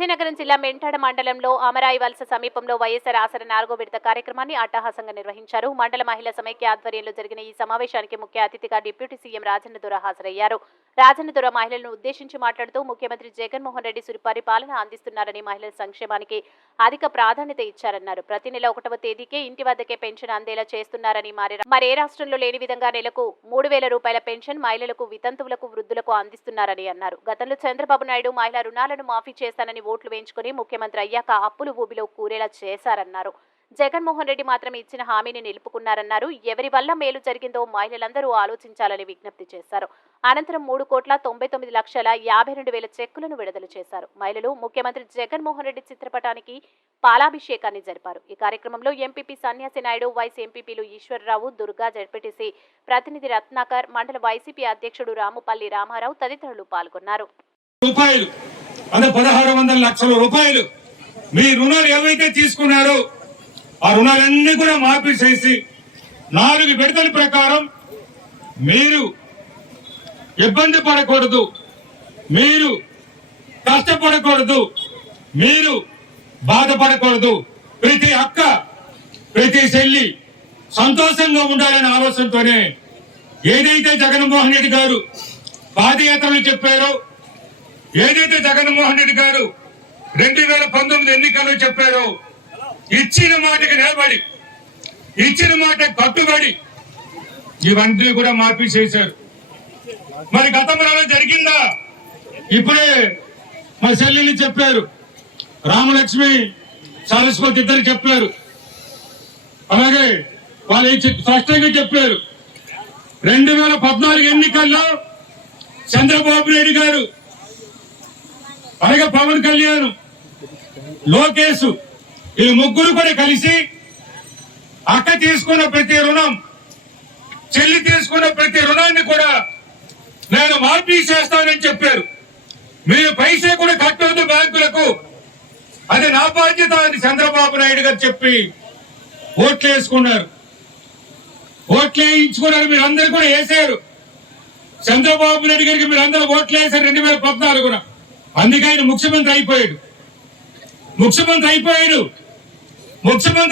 విజయనగరం జిల్లా మెంటాడ మండలంలో అమరాయి వలస సమీపంలో వైఎస్ఆర్ ఆసరా 4వ విడత కార్యక్రమాన్ని అట్టహాసంగా నిర్వహించారు. మండల మహిళా సమైక్య ఆధ్వర్యంలో జరిగిన ఈ సమావేశానికి ముఖ్య అతిథిగా డిప్యూటీ సీఎం రాజన్నదొర హాజరయ్యారు. రాజన్నదొర మహిళలను ఉద్దేశించి మాట్లాడుతూ ముఖ్యమంత్రి జగన్మోహన్ రెడ్డి సుపరిపాలన అందిస్తున్నారని మహిళల సంక్షేమానికి అధిక ప్రాధాన్యత ఇచ్చారన్నారు. ప్రతి నెల 1వ తేదీకే ఇంటి వద్దకే పెన్షన్ అందేలా చేస్తున్నారని, మరే రాష్ట్రంలో లేని విధంగా నెలకు 3,000 రూపాయల పెన్షన్ మహిళలకు, వితంతువులకు, వృద్ధులకు అందిస్తున్నారని అన్నారు. గతంలో చంద్రబాబు నాయుడు మహిళా రుణాలను మాఫీ చేస్తానని ఓట్లు వేయించుకుని ముఖ్యమంత్రి అయ్యాక అప్పులు ఊబిలో కూరేలా చేశారన్నారు. జగన్మోహన్ రెడ్డి మాత్రం ఇచ్చిన హామీని నిలుపుకున్నారన్నారు. ఎవరి వల్ల మేలు జరిగిందో మహిళలందరూ ఆలోచించాలని విజ్ఞప్తి చేశారు. అనంతరం 3,99,52,000 చెక్కులను విడుదల చేశారు. మహిళలు ముఖ్యమంత్రి జగన్మోహన్ రెడ్డి చిత్రపటానికి పాలాభిషేకాన్ని జరిపారు. ఈ కార్యక్రమంలో ఎంపీపీ సన్యాసి నాయుడు, వైస్ ఎంపీపీలు ఈశ్వరరావు, దుర్గా, జడ్పీటీసీ ప్రతినిధి రత్నాకర్, మండల వైసీపీ అధ్యక్షుడు రాముపల్లి రామారావు తదితరులు పాల్గొన్నారు. 1,600 లక్షల రూపాయలు మీ రుణాలు ఏవైతే తీసుకున్నారో ఆ రుణాలన్నీ కూడా మాఫీ చేసి 4 విడతల ప్రకారం మీరు ఇబ్బంది పడకూడదు, మీరు కష్టపడకూడదు, మీరు బాధపడకూడదు, ప్రతి అక్క ప్రతి చెల్లి సంతోషంగా ఉండాలనే ఆలోచనతోనే ఏదైతే జగన్మోహన్ రెడ్డి గారు పాదయాత్రలు చెప్పారో, ఏదైతే జగన్మోహన్ రెడ్డి గారు 2019 ఎన్నికల్లో చెప్పారో, ఇచ్చిన మాటకి నిలబడి, ఇచ్చిన మాట కట్టుబడి ఇవన్నీ కూడా మాఫీ చేశారు. మరి గతంలో జరిగిందా? ఇప్పుడే మా చెల్లెలు చెప్పారు, రామలక్ష్మి సరస్వతి ఇద్దరు చెప్పారు, అలాగే వాళ్ళు స్పష్టంగా చెప్పారు. 2014 ఎన్నికల్లో చంద్రబాబు నాయుడు గారు, అలాగే పవన్ కళ్యాణ్, లోకేష్ ఈ ముగ్గురు కూడా కలిసి అక్క తీసుకున్న ప్రతి రుణం, చెల్లి తీసుకున్న ప్రతి రుణాన్ని కూడా నేను మాఫీ చేస్తానని చెప్పారు. మీరు పైసే కూడా కట్టొద్దు బ్యాంకులకు, అది నా బాధ్యత అని చంద్రబాబు నాయుడు గారు చెప్పి ఓట్లు వేసుకున్నారు. ఓట్లు వేయించుకున్నారు, మీరు అందరూ కూడా వేసారు. చంద్రబాబు నాయుడు గారికి మీరు అందరూ ఓట్లు వేశారు 2014. అందుకే ఆయన ముఖ్యమంత్రి అయిపోయాడు. ముఖ్యమంత్రి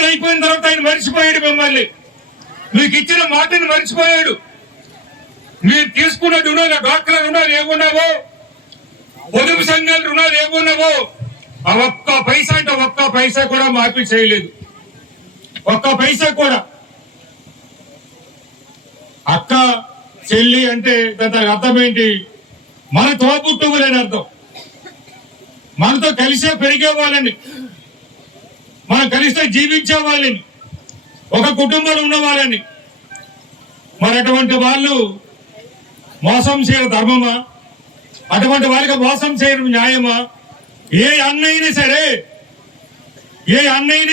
అయిపోయిన తర్వాత ఆయన మర్చిపోయాడు మిమ్మల్ని, మీకు ఇచ్చిన మాటను మర్చిపోయాడు. మీరు తీసుకున్న రుణాలు, డాక్టర్ రుణాలు ఏమున్నావో, పొదుపు సంఘాల రుణాలు ఏమున్నావో ఆ ఒక్క పైసా అంటే ఒక్క పైసా కూడా మాఫీ చేయలేదు. ఒక్క పైసా కూడా. అక్క చెల్లి అంటే దాని అర్థం ఏంటి? మన తోబుట్టువులని అర్థం. మనతో కలిసే పెరిగే వాళ్ళని, మనం కలిస్తే జీవించే వాళ్ళని, ఒక కుటుంబంలో ఉన్న వాళ్ళని. మరి అటువంటి వాళ్ళు మోసం చేయడం ధర్మమా? అటువంటి వాళ్ళకి మోసం చేయడం న్యాయమా? ఏ అన్నయ్యని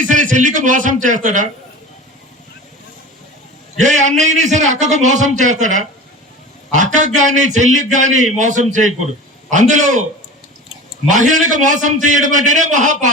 సరే చెల్లికి మోసం చేస్తాడా? ఏ అన్నయ్యని సరే అక్కకు మోసం చేస్తాడా? అక్కకు గాని చెల్లికి గాని మోసం చేయకూడదు. అందులో మహిళలకు మోసం చేయడం అంటేనే మహాపాపం.